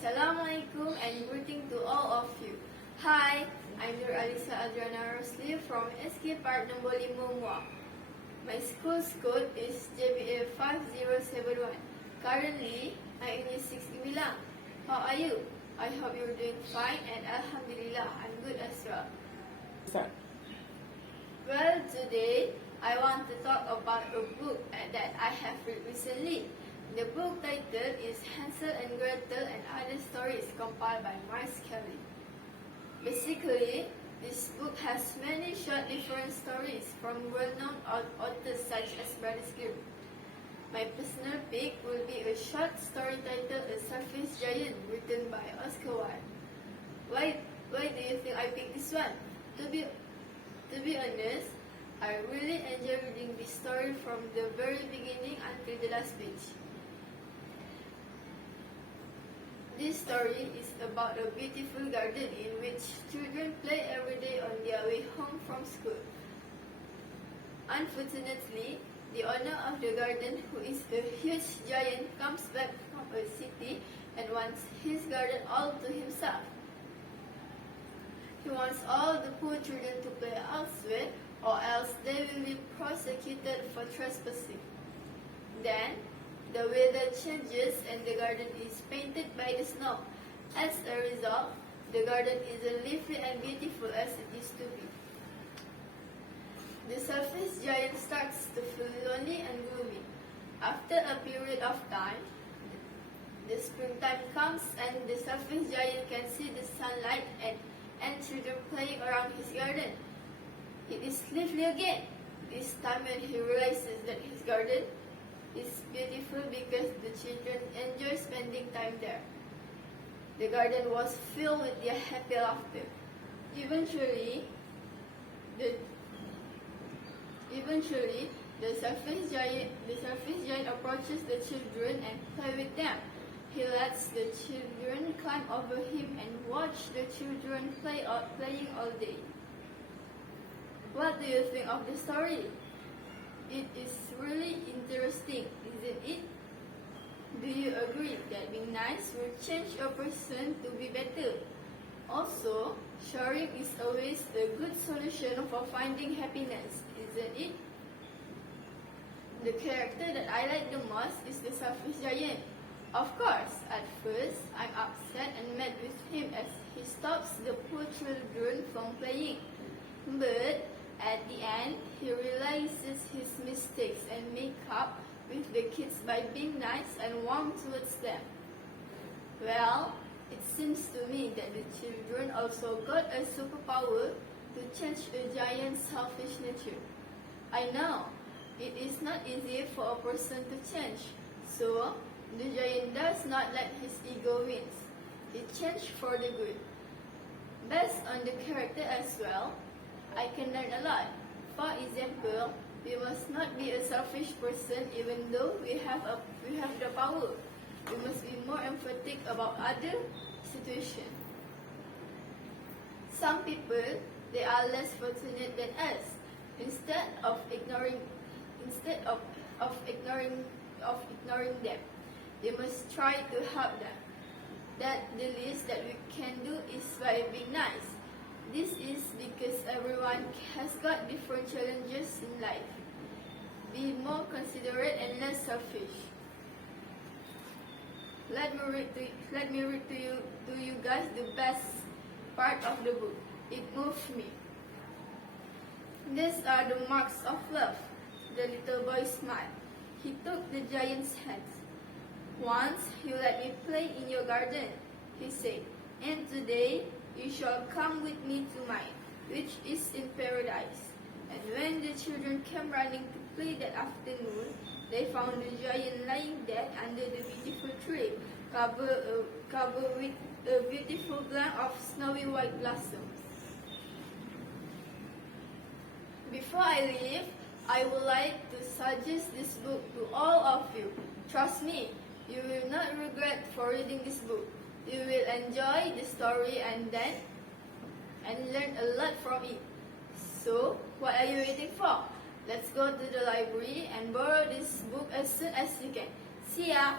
Assalamualaikum and greeting to all of you. Hi, I'm your Alysa Adriana Rosli from SK Part number 5 Muar. My school's code is JBA 5071. Currently, I'm in year 6 Gemilang. How are you? I hope you're doing fine and Alhamdulillah, I'm good as well. Well, today I want to talk about a book that I have read recently. The book title is Hansel and Gretel and Other Stories, compiled by Miles Kelly. Basically, this book has many short different stories from well-known authors such as Brothers Grimm. My personal pick will be a short story titled A Selfish Giant, written by Oscar Wilde. Why do you think I picked this one? To be honest, I really enjoy reading this story from the very beginning until the last page. This story is about a beautiful garden in which children play every day on their way home from school. Unfortunately, the owner of the garden, who is a huge giant, comes back from a city and wants his garden all to himself. He wants all the poor children to play elsewhere, or else they will be prosecuted for trespassing. Then, the weather changes and the garden is painted by the snow. As a result, the garden isn't lively and beautiful as it used to be. The selfish giant starts to feel lonely and gloomy. After a period of time, the springtime comes and the selfish giant can see the sunlight and children playing around his garden. It is lively again. This time when he realizes that his garden is beautiful because the children enjoy spending time there. The garden was filled with their happy laughter. Eventually, the selfish giant approaches the children and play with them. He lets the children climb over him and watch the children playing all day. What do you think of the story? It is really interesting, isn't it? Do you agree that being nice will change a person to be better? Also, sharing is always a good solution for finding happiness, isn't it? The character that I like the most is the selfish giant. Of course, at first, I'm upset and mad with him as he stops the poor children from playing. But at the end, he realizes his mistakes and makes up with the kids by being nice and warm towards them. Well, it seems to me that the children also got a superpower to change a giant's selfish nature. I know, it is not easy for a person to change, so the giant does not let his ego win. He changed for the good. Based on the character as well, I can learn a lot. For example, we must not be a selfish person even though we have the power. We must be more empathetic about other situations. Some people, they are less fortunate than us. Instead of ignoring them, we must try to help them. That the least that we can do is by being nice. This is because everyone has got different challenges in life. Be more considerate and less selfish. Let me read to you guys the best part of the book. It moved me. These are the marks of love. The little boy smiled. He took the giant's hands. Once you let me play in your garden, he said, and today you shall come with me to mine, which is in paradise. And when the children came running to play that afternoon, they found the giant lying dead under the beautiful tree, covered with a beautiful blanket of snowy white blossoms. Before I leave, I would like to suggest this book to all of you. Trust me, you will not regret for reading this book. You will enjoy the story and learn a lot from it. So, what are you waiting for? Let's go to the library and borrow this book as soon as you can. See ya!